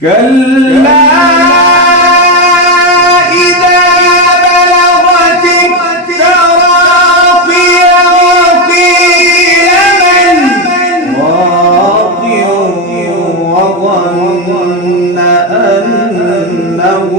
كلا إذا بلغت التراقي وقيل من راق وظن أنه